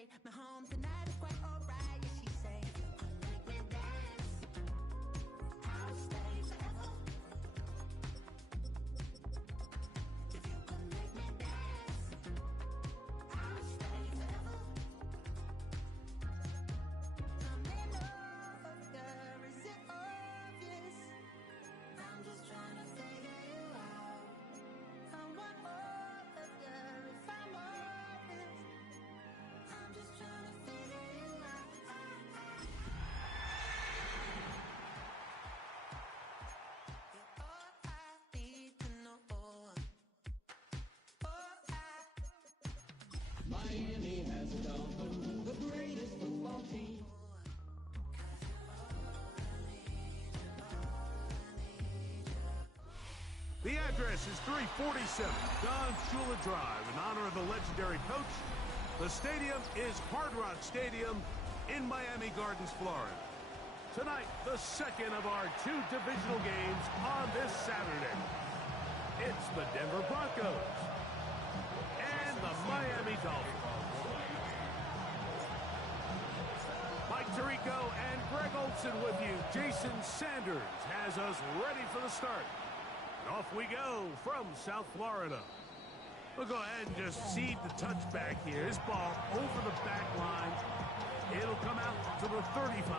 take me home tonight is quite alright. Yeah, she say, make me dance. I'll stay forever. If you can make me dance, I'll stay forever. I'm in love, girl, is it obvious? I'm just trying to figure you out. I want all of you if I'm honest. I'm just trying to figure you out. You're all I need to know. Miami has a Dolphins, the greatest football team. The address is 347 Don Shula Drive. In honor of the legendary coach, the stadium is Hard Rock Stadium in Miami Gardens, Florida. Tonight, the second of our two divisional games on this Saturday. It's the Denver Broncos and the Miami Dolphins. Mike Tirico and Greg Olson with you. Jason Sanders has us ready for the start. And off we go from South Florida. We'll go ahead and just seed the touchback here. This ball over the back line. It'll come out to the 35.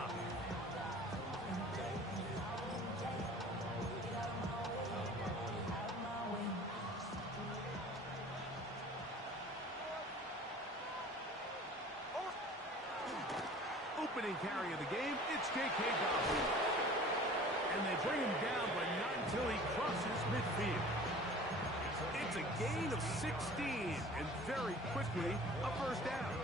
Opening carry of the game, it's J.K. Dobbins. And they bring him down, but not until he crosses midfield. It's a gain of 16, and very quickly, a first down.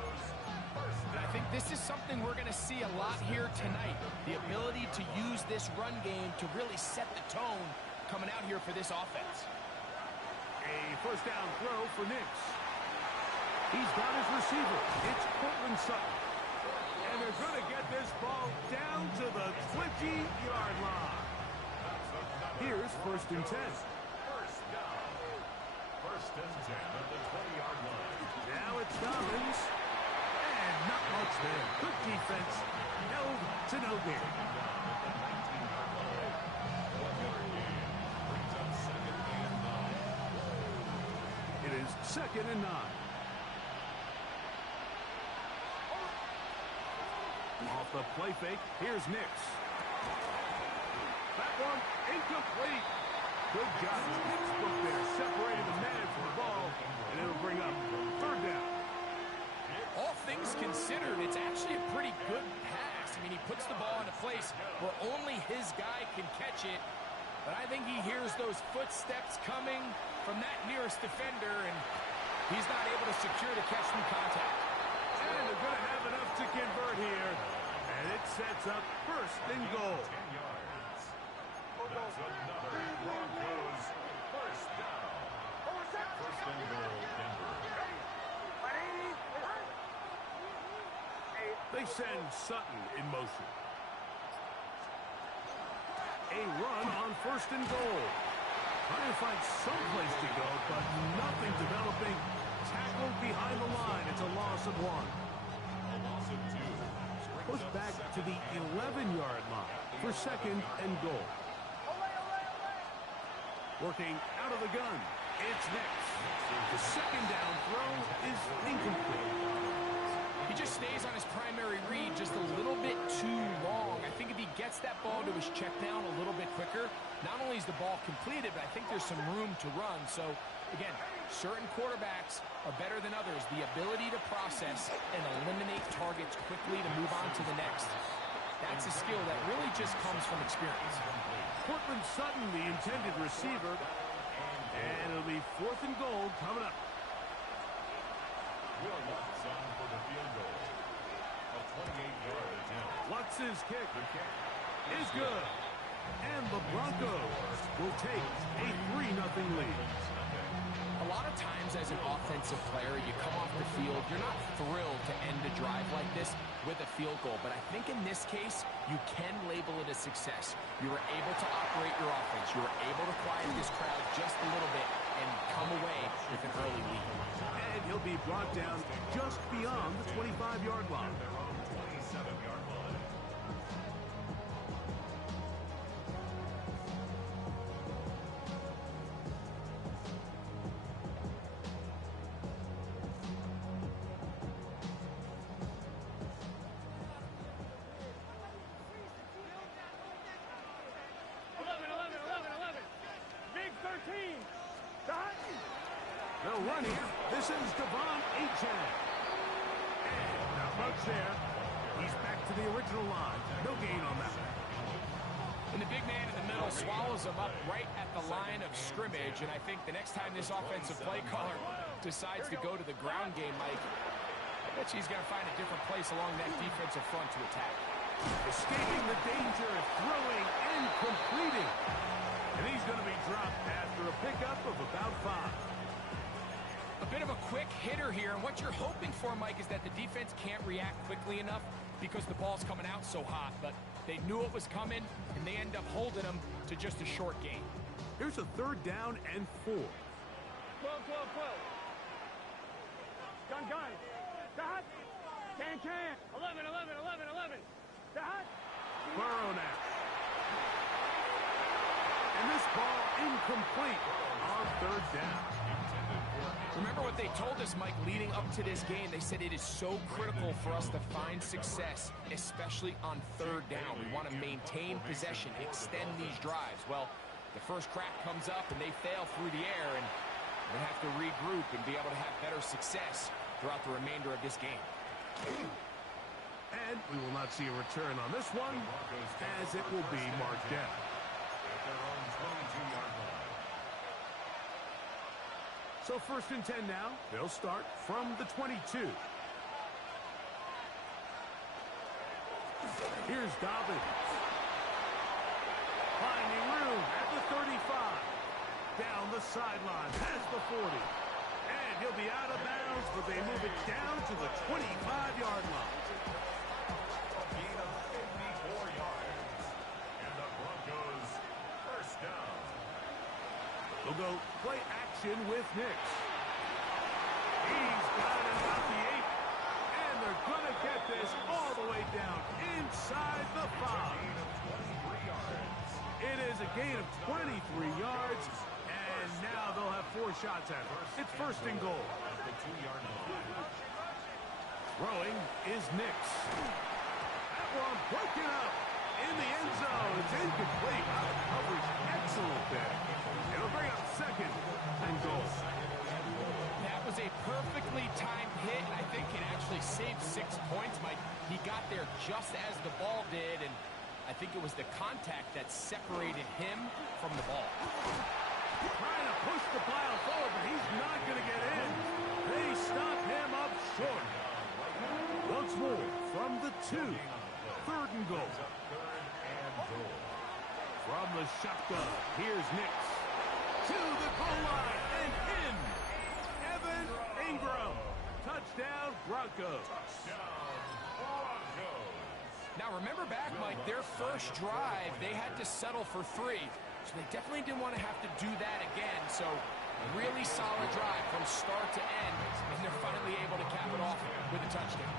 And I think this is something we're going to see a lot here tonight. The ability to use this run game to really set the tone coming out here for this offense. A first down throw for Nix. He's got his receiver. It's Courtland Sutton. And they're going to get this ball down to the 20-yard line. Here's first and 10. First down. First and 10 at the 20-yard line. Now it's Dobbins. And not much there. Good defense. Held to no gain. It is second and 9. Off the play fake, here's Nix. That one incomplete. Good job. Nix there, separating the man from the ball, and it'll bring up third down. All things considered, it's actually a pretty good pass. I mean, he puts the ball in a place where only his guy can catch it. But I think he hears those footsteps coming from that nearest defender, and he's not able to secure the catch from contact. And they're going to have enough to convert here. And it sets up first and goal. 10 yards. That's another Broncos first down. First and goal, Denver. They send Sutton in motion. A run on first and goal. Trying to find some place to go, but nothing developing. Tackled behind the line. It's a loss of 1. A loss of 2. Push back to the 11-yard line for second and goal. Working out of the gun. It's Nix. The second down throw is incomplete. He just stays on his primary read just a little bit too long. I think if he gets that ball to his check down a little bit quicker, not only is the ball completed, but I think there's some room to run. So, again, certain quarterbacks are better than others. The ability to process and eliminate targets quickly to move on to the next, that's a skill that really just comes from experience. Courtland Sutton, the intended receiver. And it'll be fourth and goal coming up. Will Lutz on for the field goal. A 28-yard attempt. Lutz's kick The kick is good. And the Broncos will take a 3-0 lead. A lot of times as an offensive player, you come off the field, you're not thrilled to end a drive like this with a field goal. But I think in this case, you can label it a success. You were able to operate your offense. You were able to quiet this crowd just a little bit and come away with an early lead. And he'll be brought down just beyond the 25-yard line. Their own 27-yard line. They'll run here. This is Devon Achane. And not much there. He's back to the original line. No gain on that. And the big man in the middle swallows him up right at the line of scrimmage. And I think the next time this offensive play caller decides to go to the ground game, Mike, I bet you he's going to find a different place along that defensive front to attack. Escaping the danger, throwing and completing. And he's going to be dropped after a pickup of about 5. A bit of a quick hitter here, and what you're hoping for, Mike, is that the defense can't react quickly enough because the ball's coming out so hot, but they knew it was coming, and they end up holding them to just a short gain. Here's a 3rd down and 4. 12. Gun. Dot. Can. 11. Dot. Burrow now. And this ball incomplete on 3rd down. Remember what they told us, Mike, leading up to this game. They said it is so critical for us to find success, especially on 3rd down. We want to maintain possession, extend these drives. Well, the first crack comes up, and they fail through the air, and they have to regroup and be able to have better success throughout the remainder of this game. And we will not see a return on this one, as it will be marked down. At their own 22-yard line. So 1st and 10 now. They'll start from the 22. Here's Dobbins. Finding room at the 35. Down the sideline, past the 40. And he'll be out of bounds, but they move it down to the 25-yard line. A gain of 54 yards. And the Broncos first down. They'll go play action with Nix. He's got it about the 8. And they're going to get this all the way down inside the 5. Gain of 23 yards. It is a gain of 23 yards. And now they'll have 4 shots at it. It's 1st and goal. At the 2-yard line. Throwing is Nix. That one broken up in the end zone. It's incomplete. Out of coverage. Excellent there. It'll bring up 2nd and goal. That was a perfectly timed hit, and I think it actually saved 6 points, Mike. He got there just as the ball did, and I think it was the contact that separated him from the ball. Trying to push the pile forward, but he's not going to get in. They stop him up short. Once more from the 2. 3rd and goal. From the shotgun, here's Nix. To the goal line and in. Evan Ingram. Touchdown, Broncos. Now remember back, Mike, their first drive, they had to settle for 3. So they definitely didn't want to have to do that again. So really solid drive from start to end, and they're finally able to cap it off with a touchdown.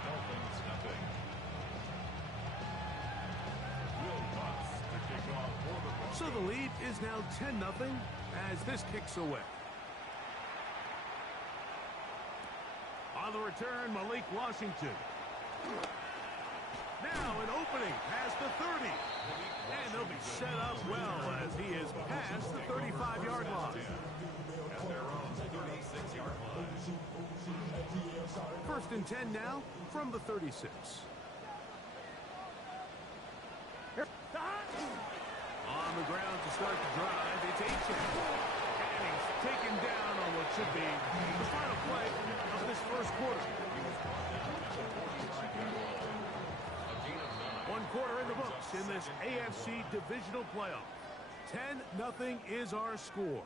So the lead is now 10-0 as this kicks away. On the return, Malik Washington. Now an opening past the 30. And they'll be set up well as he is past the 35-yard line. At their own 36-yard line. 1st and 10 now from the 36. On the ground to start the drive, it's Achane. And he's taken down on what should be the final play of this 1st quarter. 1 quarter in the books in this AFC divisional playoff. 10-0 is our score.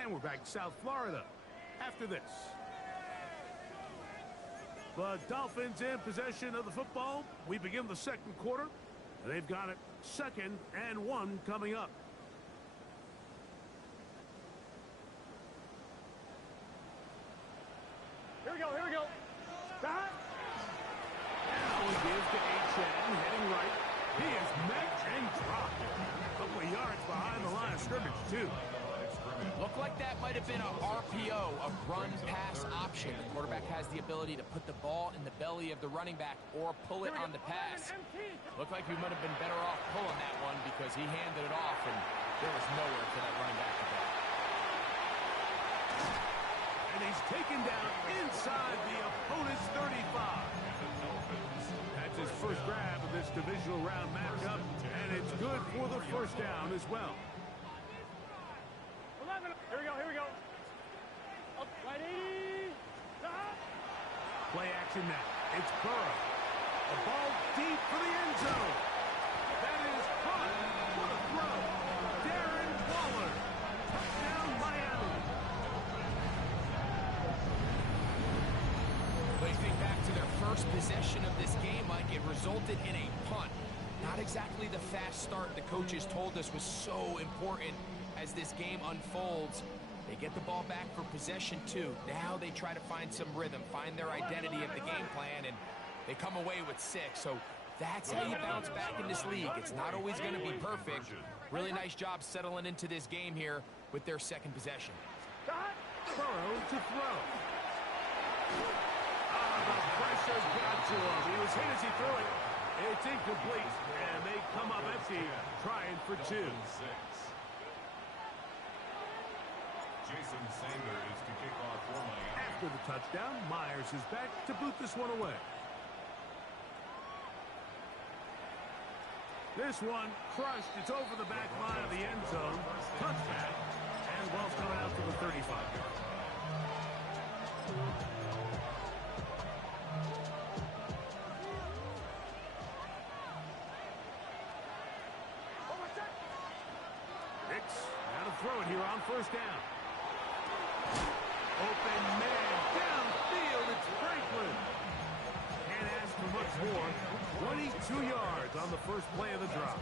And we're back to South Florida after this. The Dolphins in possession of the football. We begin the 2nd quarter. They've got it 2nd and 1 coming up. Here we go, here we go. Stop. Now he gives to Achane, heading right. He is met and dropped. A couple of yards behind the line of scrimmage, too. Looked like that might have been a RPO, a run-pass option. The quarterback has the ability to put the ball in the belly of the running back or pull it on the pass. Looked like we might have been better off pulling that one because he handed it off, and there was nowhere for that running back to go. And he's taken down inside the opponent's 35. That's his first grab of this divisional round matchup, and it's good for the first down as well. 11. Here we go, here we go. Up, right 80. Stop. Play action now. It's Burrow. A ball deep for the end zone. That is caught. What a throw. Darren Waller. Touchdown, Miami. But you think back to their first possession of this game, Mike, it resulted in a punt. Not exactly the fast start the coaches told us was so important as this game unfolds. They get the ball back for possession two. Now they try to find some rhythm, find their identity of the game plan, and they come away with 6. So that's how you bounce back in this league. It's not always going to be perfect. Really nice job settling into this game here with their second possession. Burrow to throw. The pressure got to him. He was hit as he threw it. It's incomplete, and they come up empty, trying for 2. Jason Sanders to kick off for Miami. After the touchdown, Myers is back to boot this one away. This one crushed. It's over the back line of the end zone. Touchdown. And ball's coming out to the 35. Hicks, now to throw it here on first down. Open man downfield. It's Franklin. Can't ask for much more. 22 yards on the first play of the drop.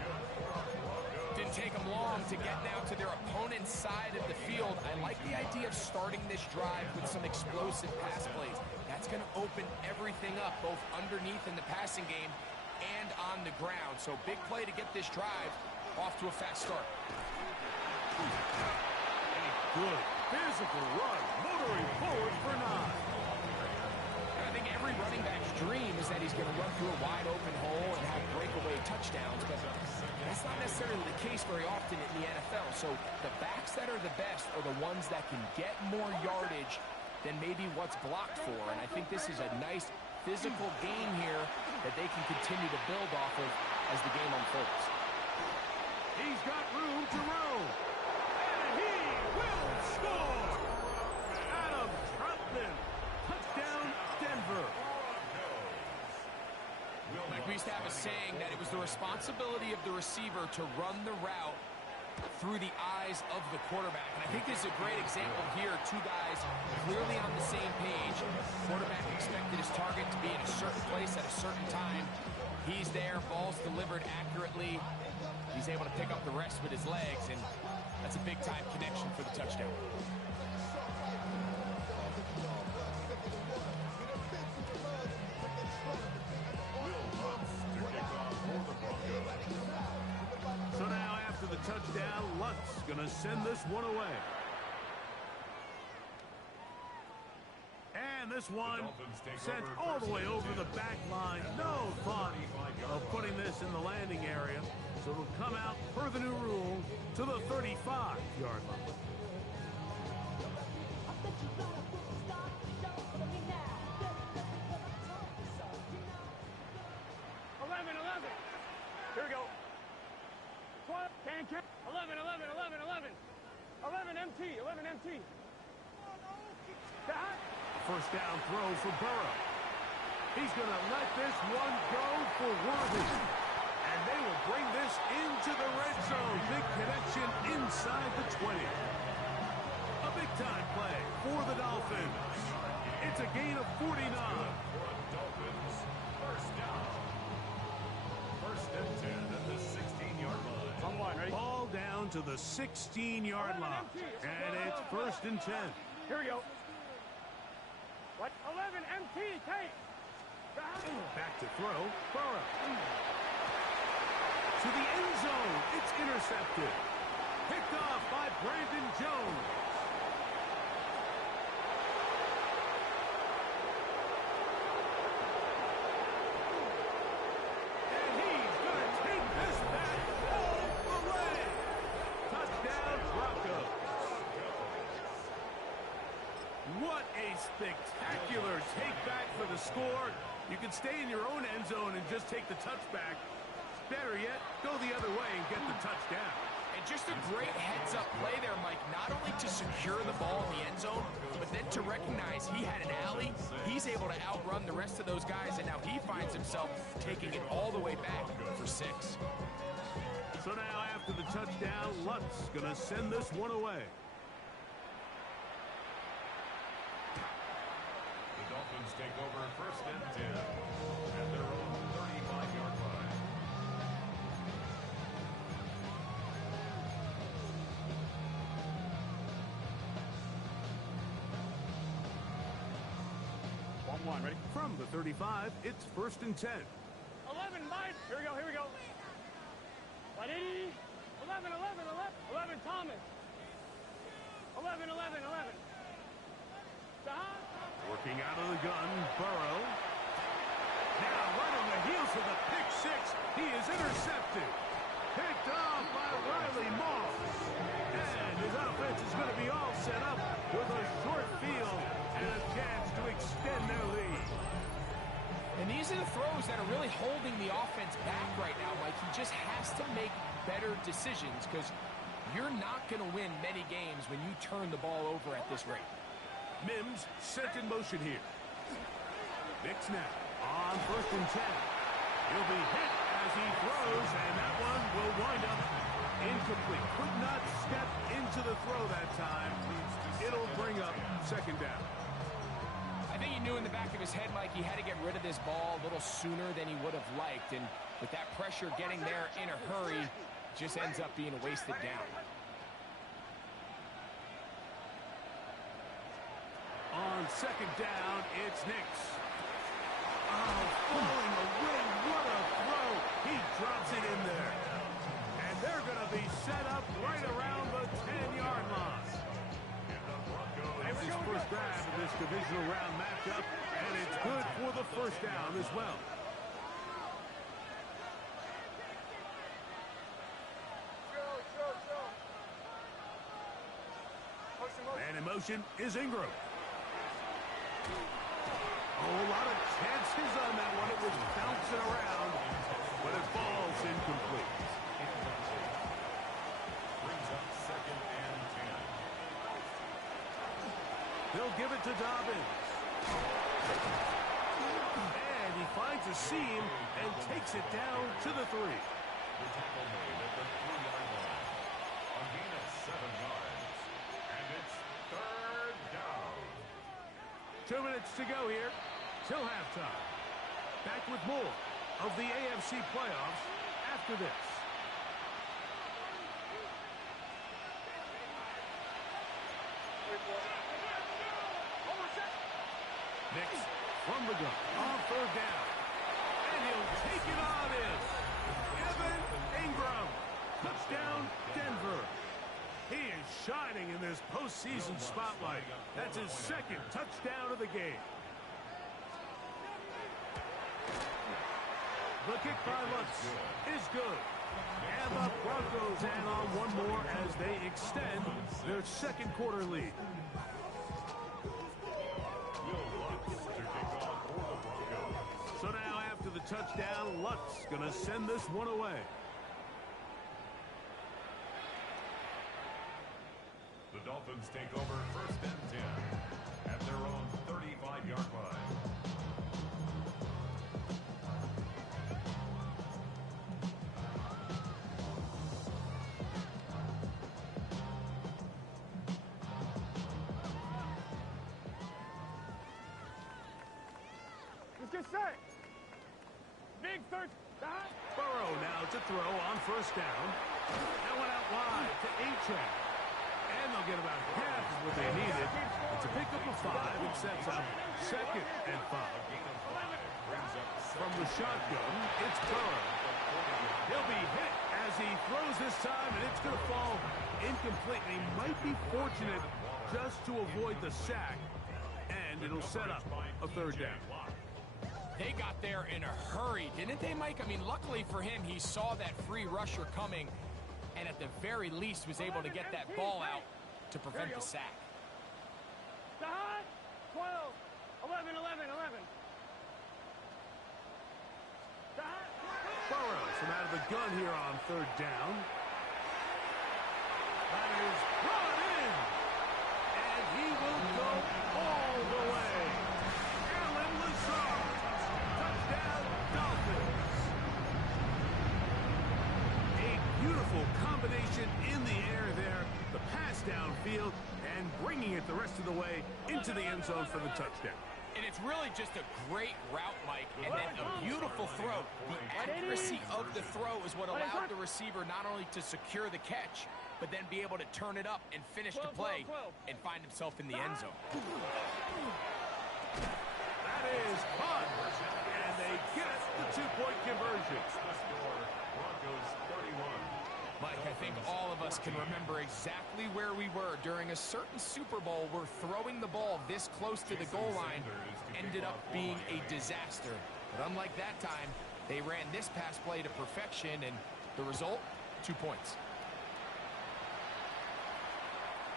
Didn't take them long to get now to their opponent's side of the field. I like the idea of starting this drive with some explosive pass plays. That's going to open everything up, both underneath in the passing game and on the ground. So big play to get this drive off to a fast start. A good physical run, motoring forward for 9. I think every running back's dream is that he's going to run through a wide open hole and have breakaway touchdowns, but that's not necessarily the case very often in the NFL. So the backs that are the best are the ones that can get more yardage than maybe what's blocked for. And I think this is a nice physical game here that they can continue to build off of as the game unfolds. He's got room to roam. And he will score. Adam Troutman. Touchdown, Denver. Like we used to have a saying that it was the responsibility of the receiver to run the route through the eyes of the quarterback. And I think this is a great example here. 2 guys clearly on the same page. Quarterback expected his target to be in a certain place at a certain time. He's there, ball's delivered accurately. He's able to pick up the rest with his legs, and that's a big-time connection for the touchdown. So now after the touchdown, Lutz going to send this one away. And this one sent all the way over the back line. No thought of putting this in the landing area. So it'll come out per the new rule to the 35-yard line. Here we go. 12, can. 11, MT, 11 MT. Stop. First down throw for Burrow. He's going to let this one go for Worthy. And they will bring this into the red zone. Big connection inside the 20. A big-time play for the Dolphins. It's a gain of 49. Dolphins, first down. First and 10 at the 16-yard line. On one, ready? Ball down to the 16-yard line. And it's first and 10. Here we go. What? 11, MT, take. Back to throw. Burrow. To the end zone. It's intercepted. Picked off by Brandon Jones. And he's going to take this back all the way. Touchdown, Broncos. What a spectacular take back for the score. You can stay in your own end zone and just take the touchback. Better yet, go the other way and get the touchdown. And just a great heads-up play there, Mike. Not only to secure the ball in the end zone, but then to recognize he had an alley. He's able to outrun the rest of those guys, and now he finds himself taking it all the way back for 6. So now after the touchdown, Lutz going to send this one away. The Dolphins take over first and 10 at their own 35-yard line. Ready? From the 35, it's first and 10. 11, mine. Here we go, here we go. 180. 11, 11, 11. 11, Thomas. 11, 11, 11. Working out of the gun, Burrow. Now right on the heels of the pick six, he is intercepted. Picked off by Riley Moss. And his offense is going to be all set up with a short field and a chance to extend their lead. And these are the throws that are really holding the offense back right now, Mike. He just has to make better decisions because you're not going to win many games when you turn the ball over at this rate. Mims sent in motion here. Big snap on first and 10. He'll be hit as he throws, and that one will wind up incomplete. Could not step into the throw that time. It'll bring up second down. I think he knew in the back of his head, Mike, he had to get rid of this ball a little sooner than he would have liked. And with that pressure getting there in a hurry, just ends up being a wasted down. On second down, it's Nix. Oh, falling away. What a throw. He drops it in there. And they're going to be set up right around the 10-yard line. That's his first grab in this divisional round matchup, and it's good for the first down as well. Man in motion is Ingram. Oh, a lot of chances on that one. It was bouncing around, but it falls incomplete. Brings up second and 10. They'll give it to Dobbins. And he finds a seam and takes it down to the 3. The tackle made at the 3-yard line. A gain of 7 yards. And it's third down. 2 minutes to go here till halftime. Back with more of the AFC playoffs after this. Nix from the gun on third down. And he'll take it on in. Evan Ingram. Touchdown, Denver. He is shining in this postseason spotlight. That's his second touchdown of the game. The kick by Lutz is good. And the Broncos add on one more as they extend their second quarter lead. So now after the touchdown, Lutz going to send this one away. The Dolphins take over first and 10 at their own 35-yard line. Let's get set. Big third down. Burrow now to throw on first down. That one out wide to Achane. And they'll get about half of what they needed. It's a pickup of 5 and sets up 2nd and 5. From the shotgun, it's Burrow. He'll be hit as he throws this time, and it's going to fall incomplete. He might be fortunate just to avoid the sack, and it'll set up a 3rd down. They got there in a hurry, didn't they, Mike? I mean, luckily for him, he saw that free rusher coming, and at the very least was able to get that ball out to prevent the sack. The high, 12, 11, 11, 11. The high. Burrows from out of the gun here on 3rd down. That is brought in, and he will go all the way. Allen Lazard, touchdown Dolphins. A beautiful combination in the air there, the pass downfield, and bringing it the rest of the way into the end zone for the touchdown. And it's really just a great route, Mike, and then a beautiful throw. The accuracy of the throw is what allowed the receiver not only to secure the catch, but then be able to turn it up and finish the play and find himself in the end zone. That is fun, and they get the 2-point conversion. Broncos 31. Mike, I think all of us can remember exactly where we were during a certain Super Bowl where throwing the ball this close to the goal line ended up being a disaster. But unlike that time, they ran this pass play to perfection, and the result, 2 points.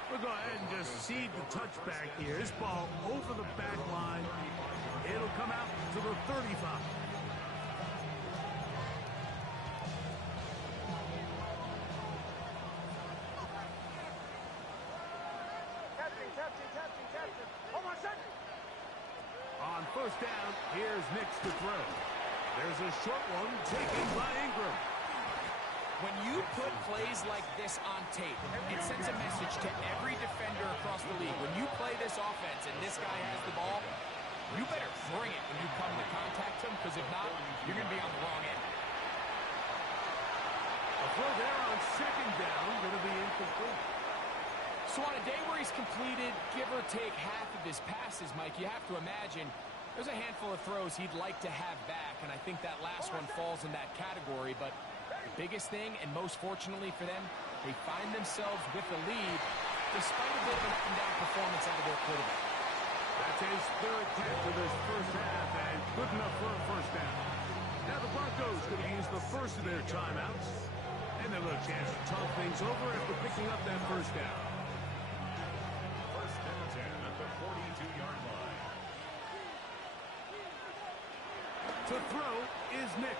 We'll go ahead and just seed the touchback here. This ball over the back line. It'll come out to the 35. Captain. Hold on a second. On 1st down, here's Nix to throw. There's a short one taken by Ingram. When you put plays like this on tape, it sends a message to every defender across the league. When you play this offense and this guy has the ball, you better bring it when you come to contact him, because if not, you're going to be on the wrong end. A throw there on 2nd down, going to be incomplete. So on a day where he's completed, give or take half of his passes, Mike, you have to imagine there's a handful of throws he'd like to have back, and I think that last one falls in that category. But the biggest thing, and most fortunately for them, they find themselves with the lead despite a bit of an up-and-down performance out of their quarterback. That's his 3rd catch of this 1st half, and good enough for a 1st down. Now the Broncos going to use the first of their timeouts, and they'll have a chance to talk things over after picking up that 1st down. 1st and 10 at the 42-yard line. To throw is Nix.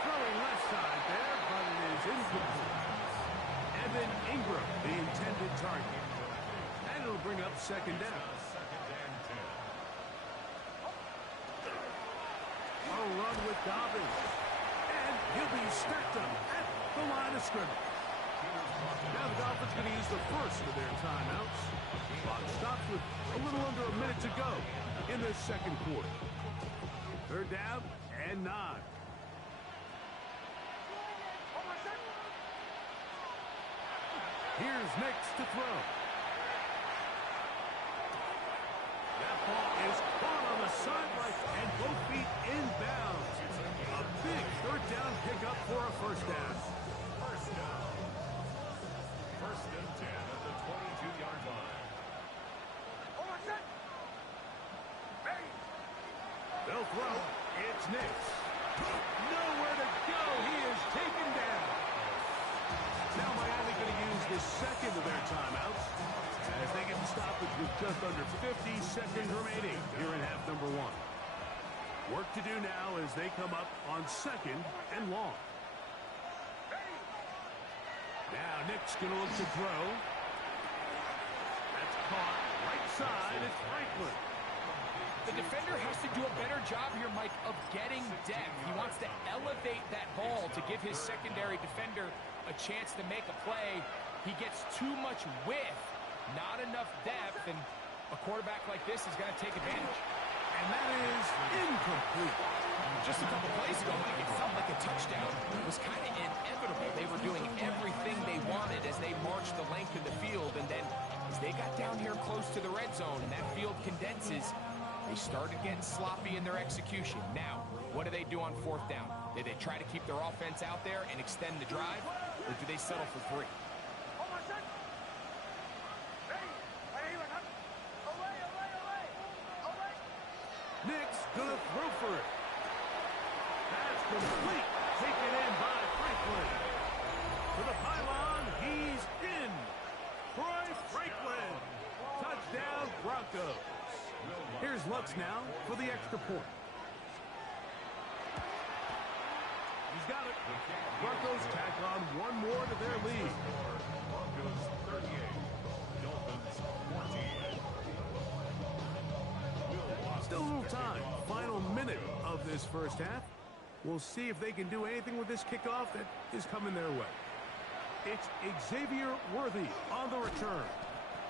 Throwing left side there, but it is incomplete. Evan Ingram, the intended target. And it'll bring up 2nd down. 2nd and 10. A run with Dobbins. And he'll be stacked up at the line of scrimmage. Now the Dolphins going to use the first of their timeouts. Clock stops with a little under a minute to go in the 2nd quarter. 3rd down and 9. Here's Nix to throw. That ball is caught on the sideline and both feet inbounds. A big 3rd down pickup for a 1st down. 1st down. 1st and 10 at the 22-yard line. They'll throw. It's Nix. Nowhere to go. He is taken down. Now Miami going to use the 2nd of their timeouts as they get the stoppage with just under 50 seconds remaining here in half number 1. Work to do now as they come up on 2nd and long. Now Nix going to look to throw. That's caught right side. It's Franklin. The defender has to do a better job here, Mike, of getting depth. He wants to elevate that ball to give his secondary defender a chance to make a play. He gets too much width, not enough depth, and a quarterback like this is going to take advantage. And that is incomplete. Just a couple plays ago, Mike, it felt like a touchdown. It was kind of inevitable. They were doing everything they wanted as they marched the length of the field, and then As they got down here close to the red zone and that field condenses, they started getting sloppy in their execution. Now, what do they do on fourth down? Do they try to keep their offense out there and extend the drive, or do they settle for 3? Nick's gonna throw for it. That's complete. Taken in by Franklin. To the pylon, he's in. Troy Franklin. Touchdown, Broncos. Here's Lutz now for the extra point. He's got it. Broncos tack on one more to their lead. Broncos 38, Dolphins 14. Still a little time. Final minute of this first half. We'll see if they can do anything with this kickoff that is coming their way. It's Xavier Worthy on the return.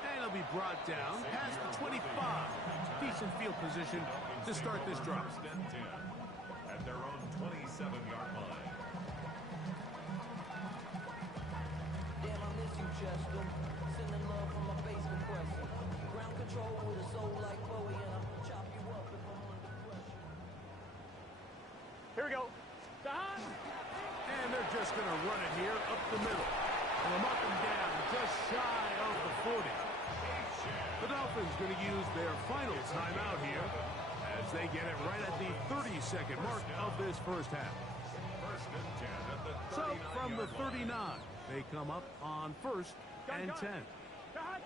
And he'll be brought down past the 25. Decent field position to start this drive. First and 10 at their own 27-yard line. Damn, I miss you, Chester. Sending love from my bass compressor. Ground control with a soul like Bowie, and I'll chop you up if I'm under pressure. Here we go. Don. And they're just going to run it here up the middle. And they'll mark them down just shy of the 40. The Dolphins going to use their final timeout here as they get it right at the 30-second mark of this first half. First and 10 at the 39-yard So from the 39, line. they come up on first and 10. Don.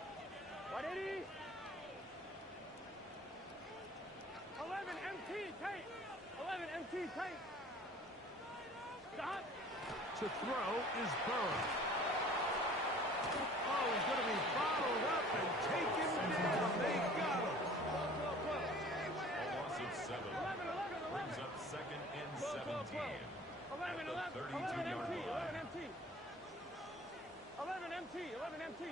180. 11 MT tape. 11 MT tape. Don. To throw is Burrow. Oh, he's going to be bottled up and taken down. They got him. A loss of 7 brings up second and 17 at the 32-yard line. 11 MT. 11 MT. 11 MT.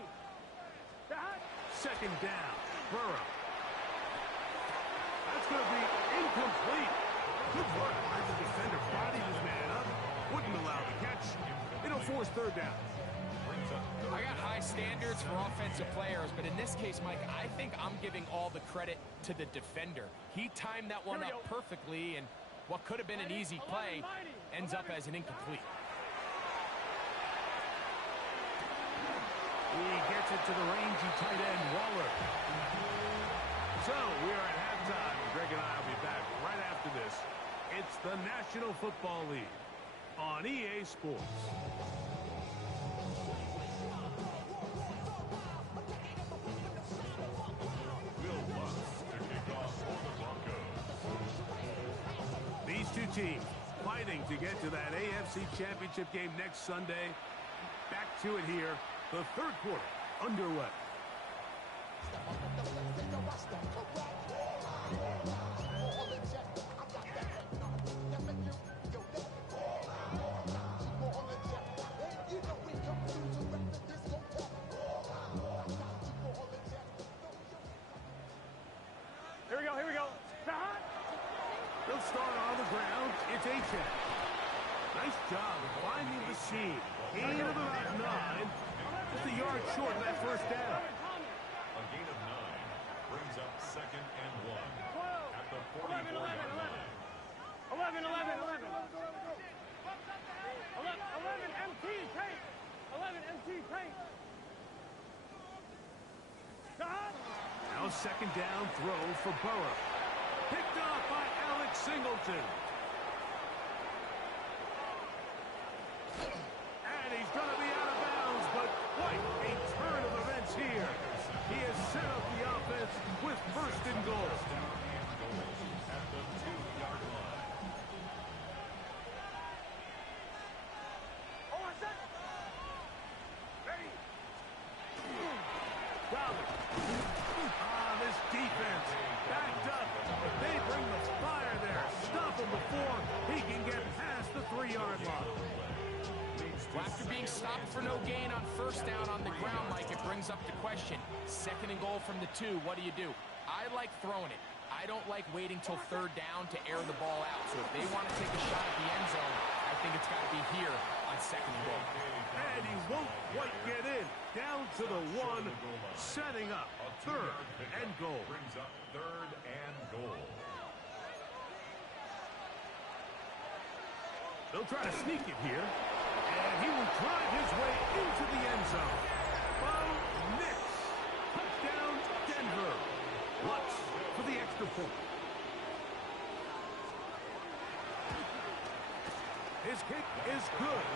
Don. Second down. Burrow. That's going to be incomplete. Good work by the defender. Bodied his man up. Wouldn't allow the catch. It'll force third down. I got high standards for offensive players, but in this case, Mike, I think I'm giving all the credit to the defender. He timed that one up perfectly, and what could have been an easy play ends up as an incomplete. He gets it to the rangy tight end, Waller. So, we are at halftime. Greg and I will be back right after this. It's the National Football League on EA Sports. Will Lutz to kick off for the Broncos. These two teams fighting to get to that AFC Championship game next Sunday. Back to it here. The third quarter underway. Here we go. Don. They'll start on the ground. It's Achane. Nice job of finding the seam. Gain of about 9. Just a yard short of that first down. A gain of 9 brings up second and 1 at the 44-yard line. 11 MT tape. 11 MT tape. Don. Now second down throw for Burrow. Picked off by Alex Singleton. And he's going to be out of bounds, but quite a turn of events here. He has set up the offense with first and goal. At the 2-yard line. This defense backed up. They bring the fire there. Stop him before he can get past the 3-yard line. Well, after being stopped for no gain on first down on the ground, Mike, it brings up the question. Second and goal from the 2, what do? I like throwing it. I don't like waiting till third down to air the ball out. So if they want to take a shot at the end zone, I think it's got to be here on second and goal. And he won't quite get in. Down to the one, setting up third and goal. Brings up third and goal. They'll try to sneak it here. And he will drive his way into the end zone. Bo Nix. Touchdown, Denver. Lutz for the extra point. His kick is good.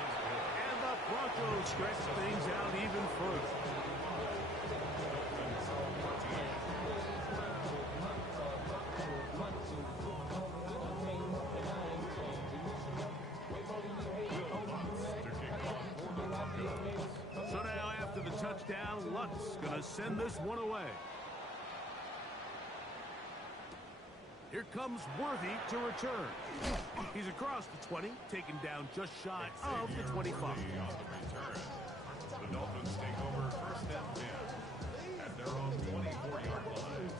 And the Broncos stretch things out even further. So now after the touchdown, Lutz gonna send this one away. Here comes Worthy to return. He's across the 20, taken down just shy of the 25. On the return. The Dolphins take over first and 10 at their own 24-yard line.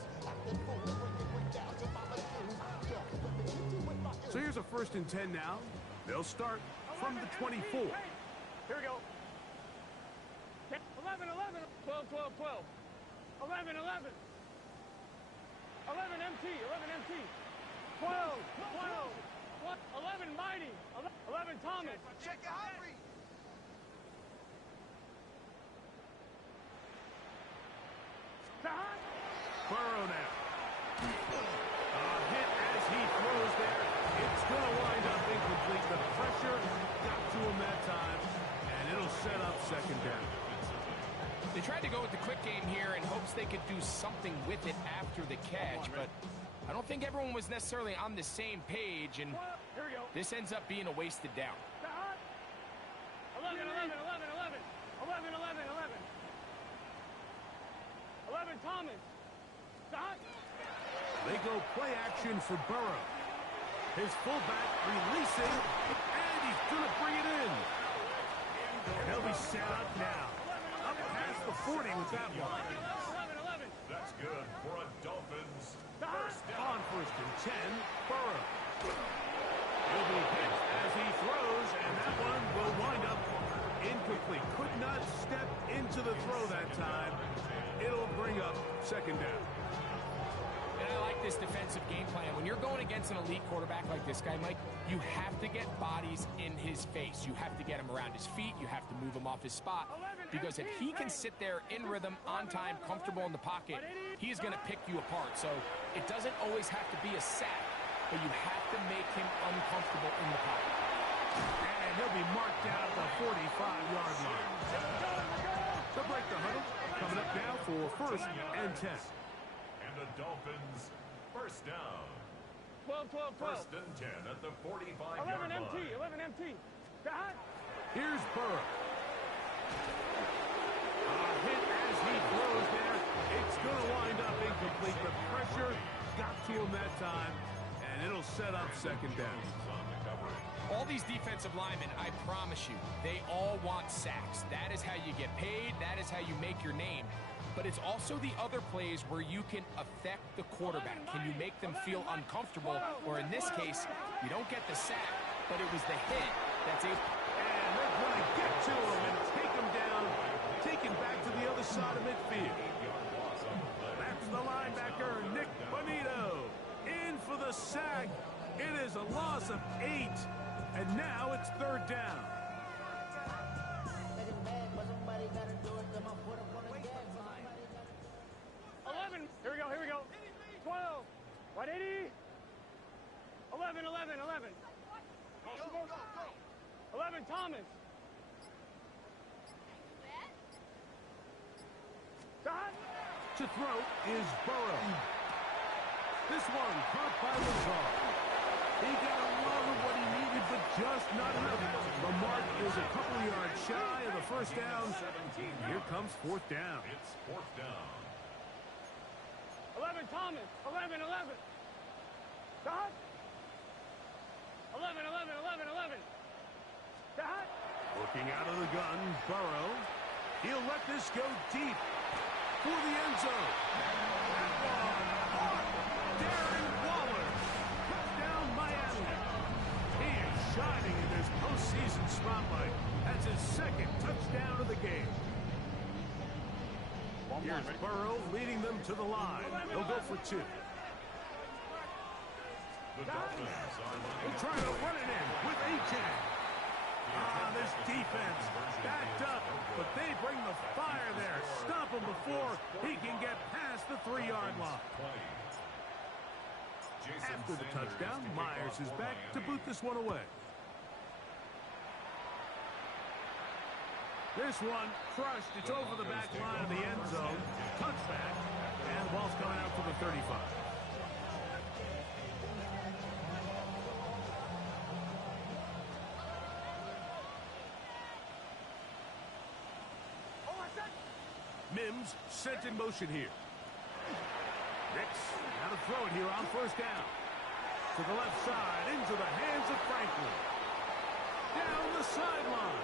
So here's a first and 10 now. They'll start from the 24. Here we go. 11, 11, 12, 12, 12. 11, 11. 11 MT, 11 MT. 12, 12. 11 Mighty. 11 Thomas. Check it hungry. Burrow now. A hit as he throws there. It's going to wind up incomplete. The pressure got to him that time, and it'll set up second down. They tried to go with the quick game here in hopes they could do something with it after the catch, but I don't think everyone was necessarily on the same page, and Here we go. this ends up being a wasted down. 11, 11, 11, 11. 11, 11, 11. 11 Thomas. Stop. They go play action for Burrow. His fullback releasing, and he's going to bring it in. And he'll be set up now. Up past the 40 with that one. 11, 11. That's good for a Dolphins first On down. first and 10, Burrow. He'll be hit as he throws, and that one will wind up incomplete. Could not step into the throw that time. It'll bring up second down. And I like this defensive game plan. When you're going against an elite quarterback like this guy, Mike, you have to get bodies in his face. You have to get him around his feet. You have to move him off his spot. Because if he can sit there in rhythm, on time, comfortable in the pocket, he is going to pick you apart. So it doesn't always have to be a sack, but you have to make him uncomfortable in the pocket. And he'll be marked down at the 45-yard line. They'll break the huddle. Coming up now for first and 10. And the Dolphins first down. 12, 12, 12. First and 10 at the 45-yard 11 line. MT, 11 MT. Stop. Here's Burrow. A hit as he throws there. It's going to wind up incomplete. The pressure got to him that time, and it'll set up second down. On the coverage. All these defensive linemen, I promise you, they all want sacks. That is how you get paid. That is how you make your name. But it's also the other plays where you can affect the quarterback. Can you make them feel uncomfortable? Or in this case, you don't get the sack, but it was the hit that's able. And they're going to get to him and take him down, take him back to the other side of midfield. That's the linebacker, Nick Bonito. In for the sack. It is a loss of 8. And now it's third down. 11. Here we go, here we go. 12. 180. 11, 11, 11. 11 Thomas. Stop. To throw is Burrow. This one caught by Lazar. He got a lot of what he needed, but just not enough. The mark is a couple of yards shy of the first down. Here comes fourth down. It's fourth down. 11 Thomas. 11, 11. Stop. 11, 11, 11, 11. Stop. Working out of the gun, Burrow. He'll let this go deep for the end zone. That one caught. Darren Waller. Touchdown, Miami. He is shining in this postseason spotlight. Here's Burrow leading them to the line. They'll go for 2. The Dolphins are lining They're trying to run it in with Achane. This defense backed up, but they bring the fire there. Stop him before he can get past the 3-yard line. 20. After the touchdown, Myers is back to boot this one away. This one crushed. It's over the back line of the end zone. Touchback. And the ball's coming out to the 35. Mims sent in motion here. Nix, now to throw it here on first down. To the left side, into the hands of Franklin. Down the sideline.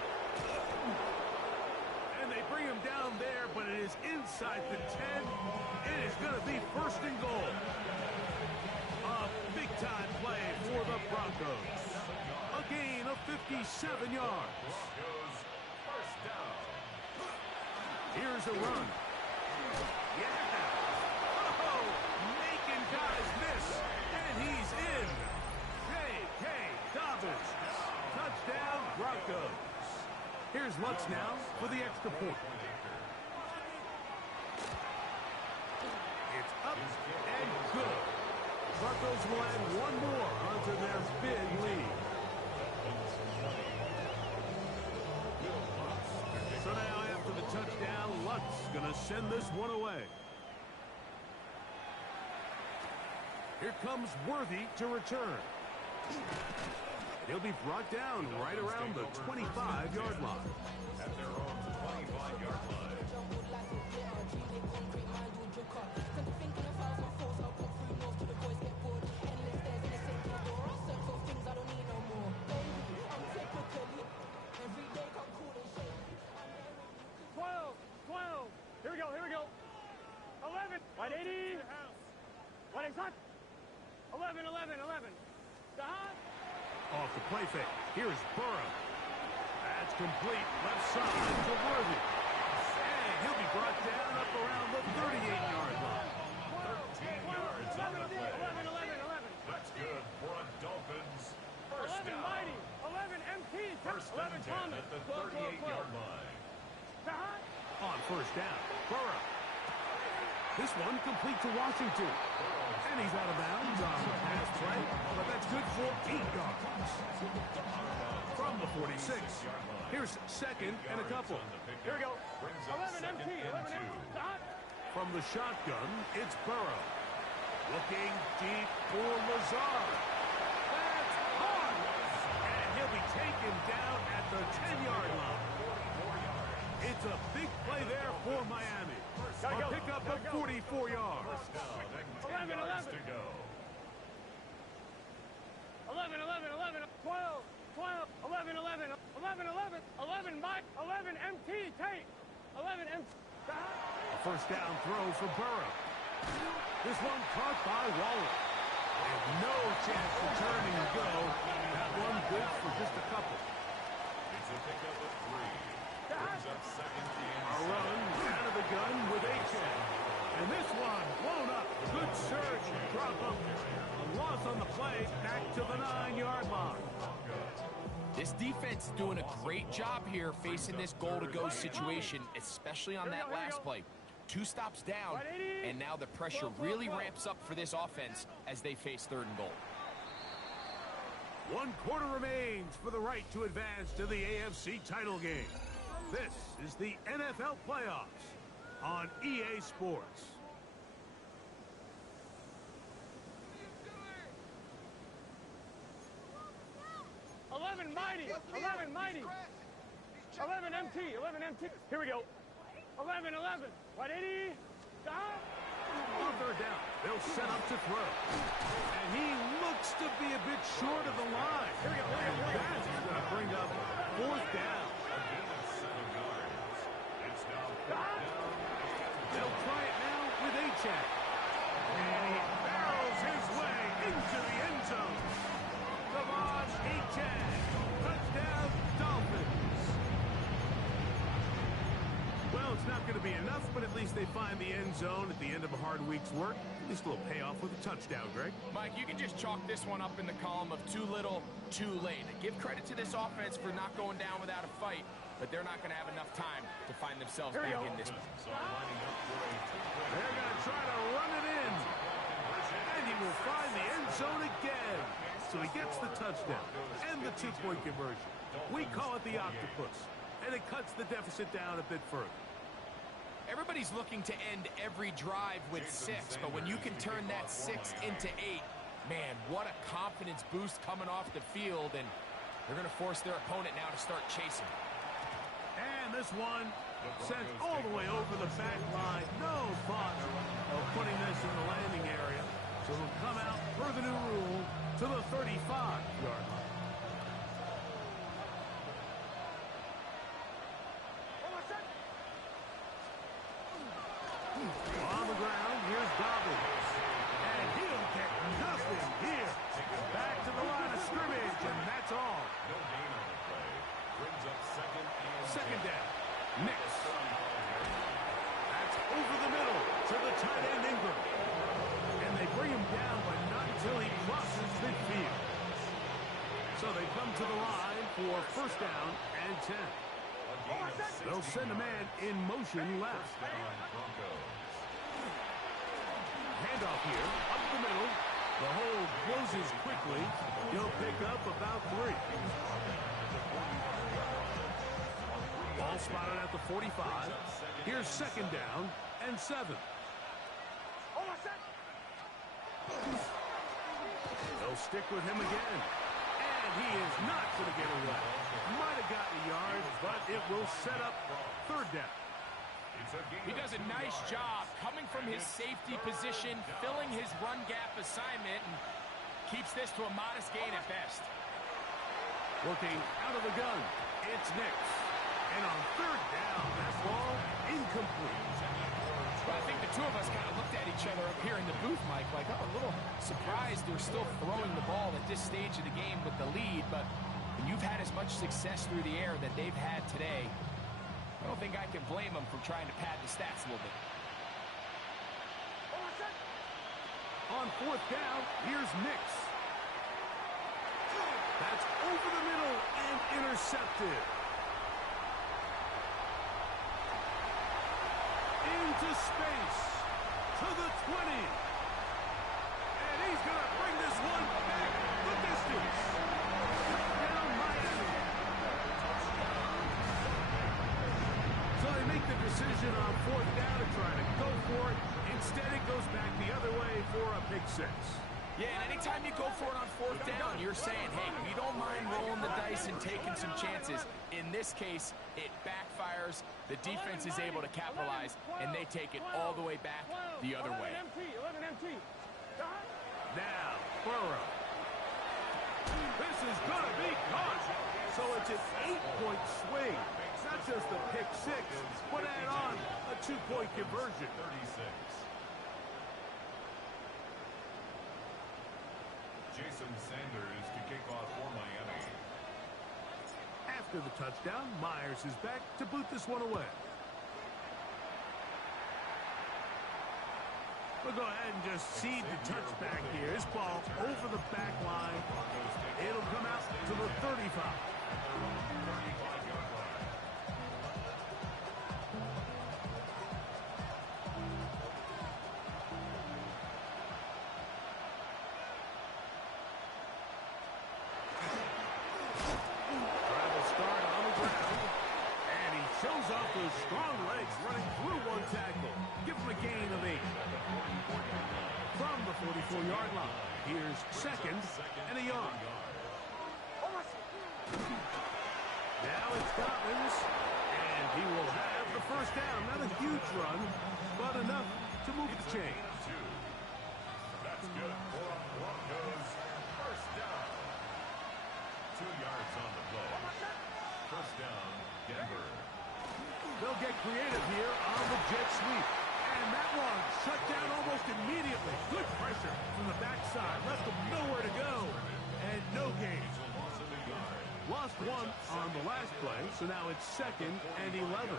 And they bring him down there, but it is inside the 10. It is going to be first and goal. A big-time play for the Broncos. A gain of 57 yards. Broncos first down. Here's a run. Yeah. Oh, making guys miss. And he's in. J.K. Dobbins. Touchdown, Broncos. Here's Lutz now for the extra point. It's up and good. Broncos will add one more onto their big lead. So now after the touchdown, Lutz going to send this one away. Here comes Worthy to return. He'll be brought down right around the 25-yard line. At their own 25-yard line. Here we go. 11. 180. 180. 11. Stop. Off the play fake. Here's Burrow. That's complete. Left side to Worthy. And he'll be brought down up around the 38-yard line. 13 yards on the play. 11. That's good for a Dolphins first 11 down. Mighty. 11 MT. First and 11 10 Thomas. at the 12. 38-yard line. Stop. On first down, Burrow. This one complete to Washington. And he's out of bounds on the pass play, but that's good for 8 yards. From the 46. Here's second and a couple. Here we go. Brings up 11 second MT. and 11 2. MT. Stop. From the shotgun, it's Burrow. Looking deep for Lazard. That's hard. And he'll be taken down at the 10-yard line. It's a big play there for Miami. A pickup of 44 yards. 10 yards to go. 11. 12. 11. 11 Mike. 11 MT. Take. 11 MT. Stop. A first down throw for Burrow. This one caught by Waller. And no chance to turn and go. That one good for just a couple. It's a pickup of 3. Brings up second A and run out of the gun with Achane. And this one blown up. Good surge. Drop up. A loss on the play. Back to the 9-yard line. This defense is doing a great job here facing this goal-to-go situation, especially on that last play. 2 stops down, and now the pressure really ramps up for this offense as they face 3rd and goal. 1 quarter remains for the right to advance to the AFC title game. This is the NFL playoffs on EA Sports. Mighty. 11 Mighty. 11 MT. Here we go. 11. 180. Stop. On third down, they'll set up to throw. And he looks to be a bit short of the line. Here we go. That's going to bring up 4th down. it's now 4th down. They'll try it now with Achane. And he barrels his way into the end zone. Devon Achane. Touchdown, Dolphins. Well, it's not going to be be enough, but at least they find the end zone at the end of a hard week's work. At least a little payoff with a touchdown, Greg. Mike, you can just chalk this one up in the column of too little, too late. Give credit to this offense for not going down without a fight, but they're not going to have enough time to find themselves back in this one. They're going to try to run it in. And he will find the end zone again. So he gets the touchdown and the two-point conversion. We call it the octopus. And it cuts the deficit down a bit further. Everybody's looking to end every drive with 6, but when you can turn that 6 into 8, man, what a confidence boost coming off the field, and they're going to force their opponent now to start chasing. And this one sent all the way over the back line. No thought of putting this in the landing area. So it'll come out per the new rule to the 35-yard line. On the ground, here's Dobbins. And he'll get nothing here. Back to the line of scrimmage, and that's all. No gain on the play. Brings up Second down. Nix. That's over the middle to the tight end Ingram. And they bring him down, but not until he crosses midfield. So they come to the line for first down and 10. They'll send a man in motion left. Handoff here, up the middle. The hole closes quickly. He'll pick up about 3. Ball spotted at the 45. Here's second down and 7. They'll stick with him again. And he is not going to get away. Might have gotten a yard, but it will set up third down. He does a nice job coming from his safety position, filling his run gap assignment, and keeps this to a modest gain at best. Working out of the gun, it's Nix. And on third down, that ball incomplete. Well, I think the two of us kind of looked at each other up here in the booth, Mike, like, oh, a little surprised they're still throwing the ball at this stage of the game with the lead, but when you've had as much success through the air that they've had today, I don't think I can blame them for trying to pad the stats a little bit. On fourth down, here's Nix. That's over the middle and intercepted. Into space to the 20. And he's going to bring this one back the distance. Touchdown, Miami. So they make the decision on fourth down to try to go for it. Instead, it goes back the other way for a pick 6. Yeah, and anytime you go for it on fourth down, you're saying, hey, we don't mind rolling the dice and taking some chances. In this case, it backfires. The defense is able to capitalize, and they take it all the way back the other way. 11 MT. Now, Burrow. This is going to be caught. So it's an 8-point swing. Not just a pick 6, but add on a 2-point conversion. 36. Jason Sanders to kick off for Miami. After the touchdown, Myers is back to boot this one away. We'll go ahead and just seed the touchback here. This ball over the back line. It'll come out to the 35. Strong legs running through one tackle. Give him a gain of 8. From the 44-yard line, here's second and a yard. Now it's Dobbins, and he will have the first down. Not a huge run, but enough to move the chain. That's good for Broncos. First down. 2 yards on the play. First down, Denver. They'll get creative here on the jet sweep. And that one shut down almost immediately. Good pressure from the backside. Left them nowhere to go. And no gain. Lost 1 on the last play, so now it's second and 11.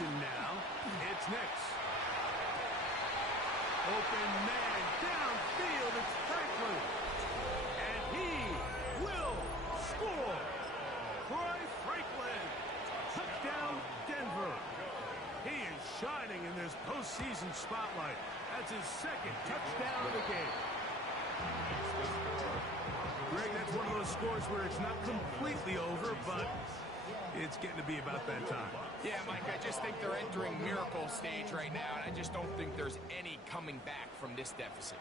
formation now. It's Knicks. Open man downfield. It's Franklin. And he will score. Troy Franklin. Touchdown, Denver. He is shining in this postseason spotlight. That's his second touchdown of the game. Greg, that's one of those scores where it's not completely over, but it's getting to be about that time. Yeah, Mike, I just think they're entering miracle stage right now, and I just don't think there's any coming back from this deficit.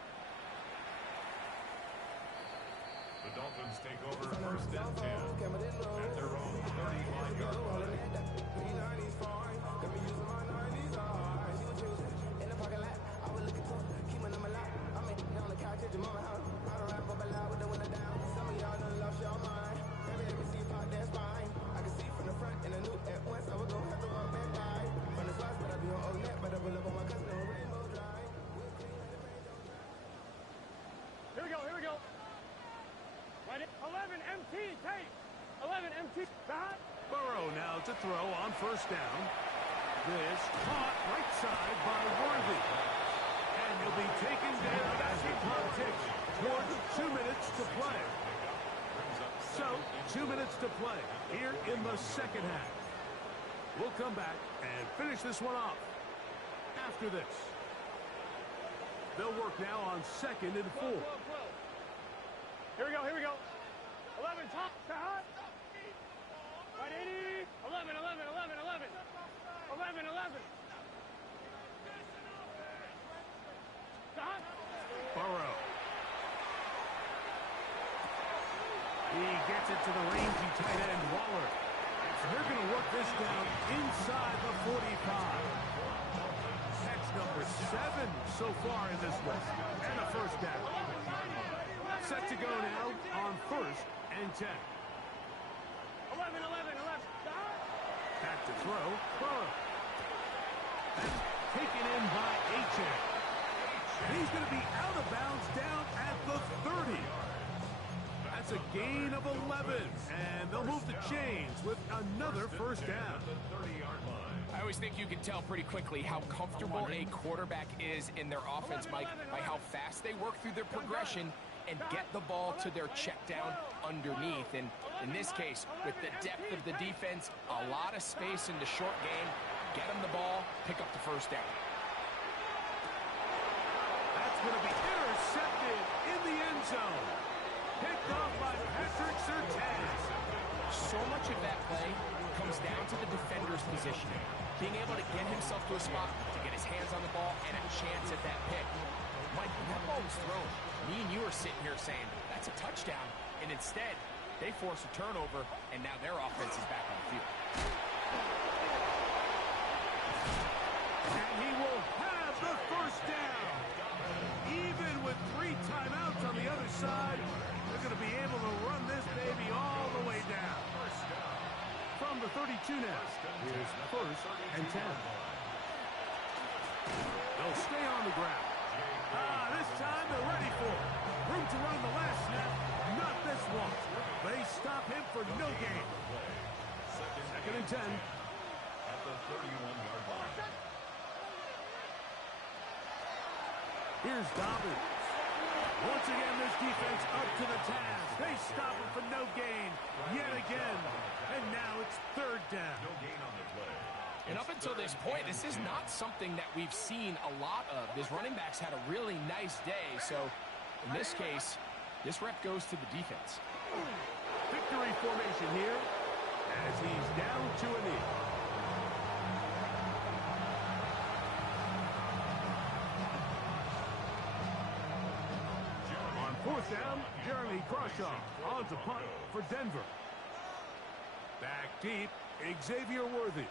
The Dolphins take over first and 10 at their own 35-yard line. Here we go. Right in. 11 MT, tape. 11 MT. Burrow now to throw on first down. This caught right side by Worthy. And he'll be taken down as the clock ticks towards 2 minutes to play. So, 2 minutes to play here in the second half. We'll come back and finish this one off after this. They'll work now on 2nd and 4. Here we go. 11, top, hot. Right, 80. 11. 11. Hot. Burrow. He gets it to the rangy tight end, Waller. So they're going to work this down inside the 45. That's number 7 so far in this one. And a first down. Set to go now on 1st and 10. 11. Back to throw. Burrow. That's taken in by Achane. And he's going to be out of bounds down at the 30. That's a gain of 11. And they'll move the chains with another first down. I always think you can tell pretty quickly how comfortable a quarterback is in their offense, Mike, by how fast they work through their progression and get the ball to their check down underneath. And in this case, with the depth of the defense, a lot of space in the short game, get them the ball, pick up the first down. That's going to be intercepted in the end zone. Picked off by Patrick Surtain. So much of that play comes down to the defender's positioning. Being able to get himself to a spot, to get his hands on the ball, and a chance at that pick. Mike, when that ball was thrown, me and you are sitting here saying, that's a touchdown. And instead, they force a turnover, and now their offense is back on the field. And he will have the first down. Even with 3 timeouts on the other side, they're going to be able to run this baby all the way down. From the 32 now, here's 1st and 10. They'll stay on the ground. This time they're ready for it. Room to run the last snap, not this one. They stop him for no gain. 2nd and 10. At the 31-yard line. Here's Dobbins. Once again, this defense up to the task. They stop him for no gain yet again. And now it's 3rd down. No gain on the play. And up until this point, this is not something that we've seen a lot of. These running backs had a really nice day. So in this case, this rep goes to the defense. Victory formation here as he's down to a knee. On 4th down, Jeremy Crawshaw on to punt for Denver. Back deep, Xavier Worthy.